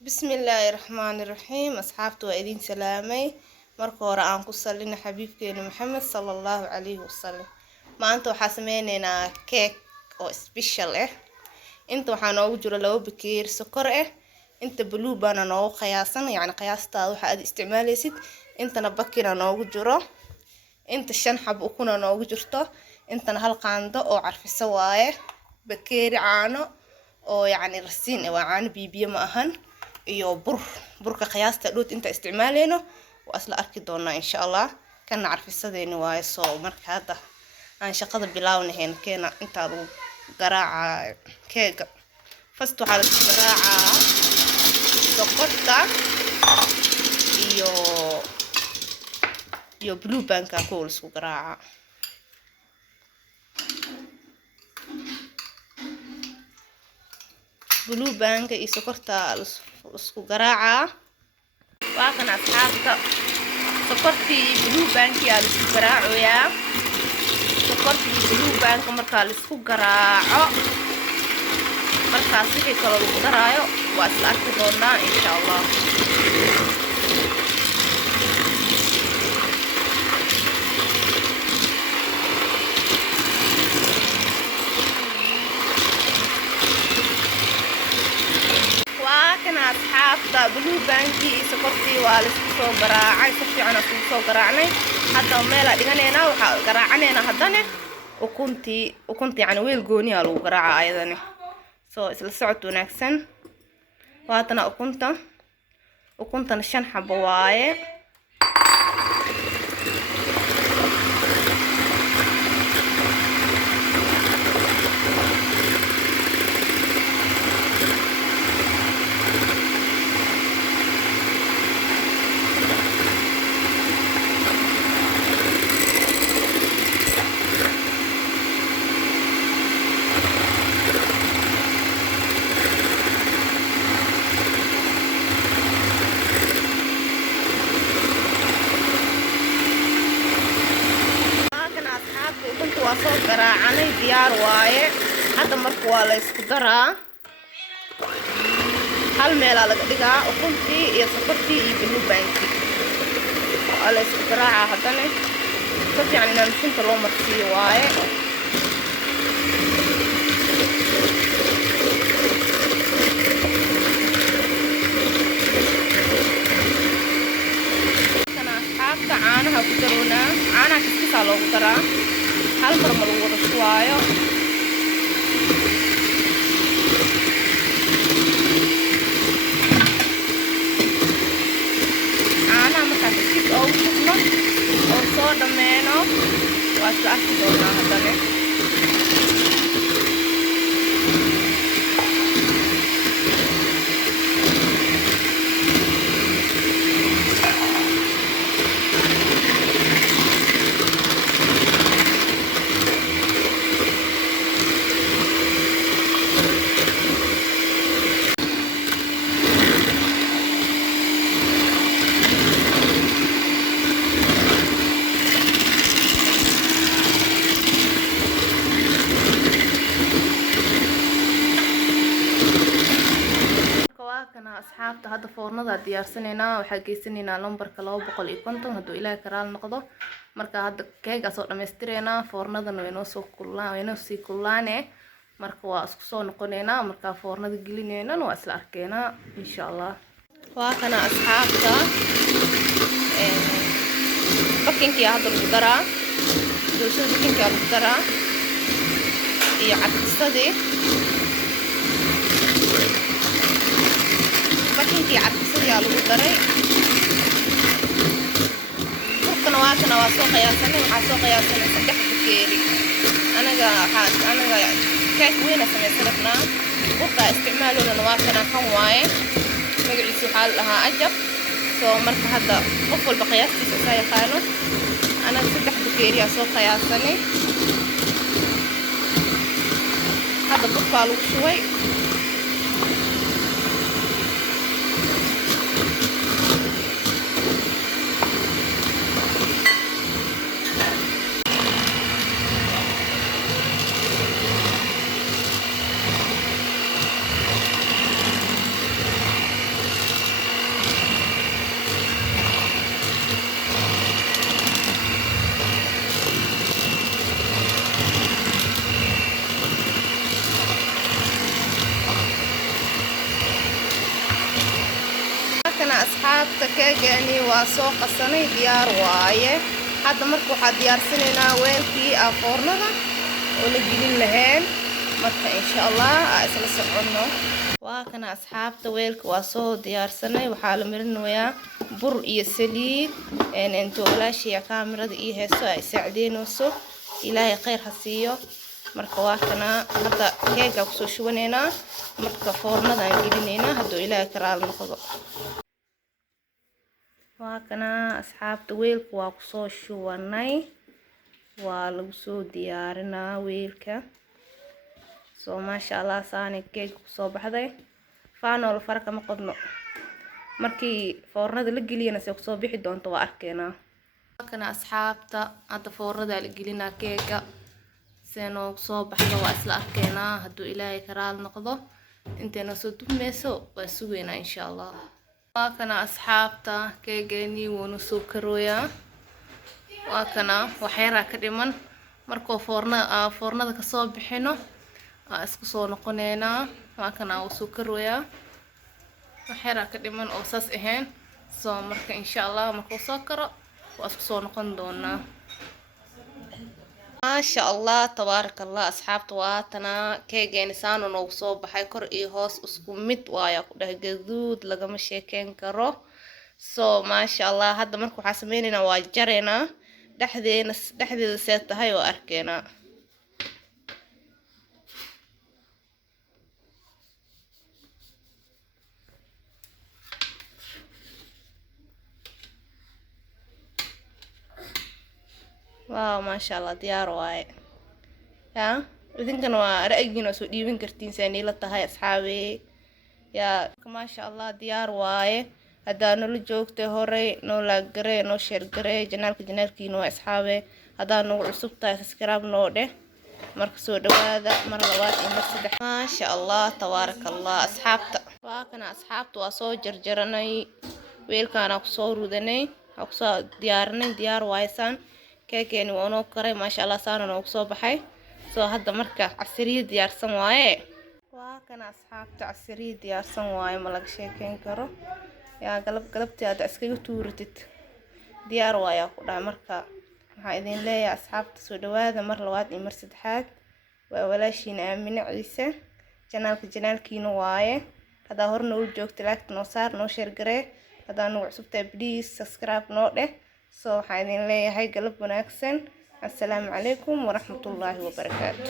بسم الله الرحمن الرحيم أصحابتي وإذين سلامي marka hore aan ku salina xabiibkeena Maxamed sallallahu alayhi wasallam maanta waxa sameeynaa cake oo special inta waxa noogu jiro 2 bakeer sokor inta blue bana noogu qiyaasan yani qiyaastada waxa aad isticmaalaysid intana bakina noogu jiro inta 5 xab ukuna noogu jirto intana hal qaando oo carfiso waaye bakeeri caano oo yani rasiin waa caano bibiyo ma ahan iyo burka qiyaasta dhood inta isticmaalayno وأصل أركي دونا إن شاء الله كنا عرفيسدين وايسو marka hada aan shaqada bilaawnayn keena inta uu garaaca keega first waxa la garaaca sokorta iyo blue bank ku isku garaaca blue bank iyo sokorta isku garaaca وأكن أصحابك سكرتي بلو بانك يا لسكراعو يا سكرتي بلو بانك مركا لسكراعو مركا سيكي كلو لسكراعو وأصل أكدونا إن شاء الله وأكن أصحابك بلو بانكي سكرتي والسكو قراعي سكتي أنا سكو قراعني حتى ميلا ديغانينا وحا قراعنينا هداني وكنت يعني ويل قوني ألو قراعة أيضاني إسلا سعود وناكسن واتنا وكنت نشان حبواي وصل قراعني ديار واي هذا مركو على اسكدرا هل ميلا لغا دغا وكنتي يا سكرتي بلو بانكي على اسكدرا هذاني صرت يعني نمشي لو مرسي واي انا اصحاب عانها كدرونا عانها كسكسا لو قدرا hal mar ma lagu wada shuwaayo caanaha markaa kadib oo shubno oo soo dhammeeno waa isla arki doonaa haddane أصحابته هذا فورنا ديارسنينا وحقيسنينا لمبرك 250 هدو إلى كرال نقضه مركا هذا كيك أصلا مسترينا فورنا ذا وينوسو كلنا وينوسي كلانه مركا واسكسو نقولنا مركا فورنا ذا جلينينا وأصل أركينا إن شاء الله وكنا أصحابته بكين كي هذا القدرة دوشو بكين كي القدرة يعكسدي bakinkii carfisadii lagu daray burkana waa soo qiyaasanay waxa soo qiyaasanay 3 bakeeri anaga keek weyn sameeysanaa burka isticmaalona waa kana kan waaye magaciisu waxa la lahaa ajab soo marka hadda qof walba qiyaastiisa ay yaqaano anaga 3 bakeeri soo qiyaasanay hadda burka lagu shubay asxaabta keegani waa soo qasanay diyaar waaye. hadda marka waxaa diyaarsanaynaa weelkii foornada oo la gelin lahayn. marka insha Allah isla socono. waa kana asxaabta weelka waa soo diyaarsanay. waxaa la marinayaa bur iyo saliid inta walaashiya kaamirada ii heeso ay saacideynayso. ilaahay khayr ha siiyo. marka waa kana hadda keega ku soo shubaneynaa. marka foornada aan gelinaynaa hadduu ilaahay ka raali noqdo. waa kana asxaabta weelka waa ku soo shubanay. waa lagu soo diyaarinaa weelka. soo maasha Allah saani keeg ku soo baxday. faanol farqa ma qodno. markii foornada la geliyana se ku soo bixi doonto waa arkeena. waa kana asxaabta hadda foornada la gelinaa keega. seenoo soo baxdo waa isla arkeena hadduu ilaahay ka raali noqdo. inteena soo dubmeyso waa sugeynaa insha Allah. waa kana asxaabta keegani wuu soo karooyaa. waa kana waxyara ka dhiman. markoo foornada ka soo bixino isku soo noqoneynaa. waa kana wuu soo karooyaa. waxyara ka dhiman oo saas ahayn. soo marka insha Allah markuu soo karo waa isku soo noqon doonaa. ما شاء الله تبارك الله أصحابته واتنا كيجين سانو نوصو بحي كور إيه هوس اسكو ميت وايا كده جذود لقم الشيكين كرو. ما شاء الله هذا مركو حاسميننا واجرينا دحدي سيت هاي وأركينا. واو ما شاء الله ديار واي. يا إذن كانوا رأينا سو ديبن كرتين سنة لتهاي أصحابي. يا ما شاء الله ديار واي. هذا نلو جوكته هوري نو لاغري نو شيرغري جنالك نو أصحابي. هذا نو عصبتا سسكراب نو ده. مركزو دوادا مرلوات مرسدح. ما شاء الله تبارك الله أصحابتا. واكنا أصحابتا واسو جرجراني ويل كان أقصو رودني أقصو ديارني ديار وايسان. كيكيني وانو كري ما شاء الله سانو نوك سو بحي. هادا مركا عسرية ديارسان واي. واكنا أصحابتا عسرية ديارسان واي ملاك شيكين كرو. يا قلبتي هادا اسكيو تورتت ديار واي اقودا مركا. waxaa idin leeyahay asxaabta soo dhawaada mar labaad iyo mar saddexaad. waa walaashiin Aamina Ciise. janaalkiina waaye. hadaa horna u joogto like noo saar noo share garee. hadaa nagu cusubtahay please subscribe noo dheh. waxaa idin leeyahay galab wanaagsan. assalaamu calaykum waraxmatullaahi wabarakaatu.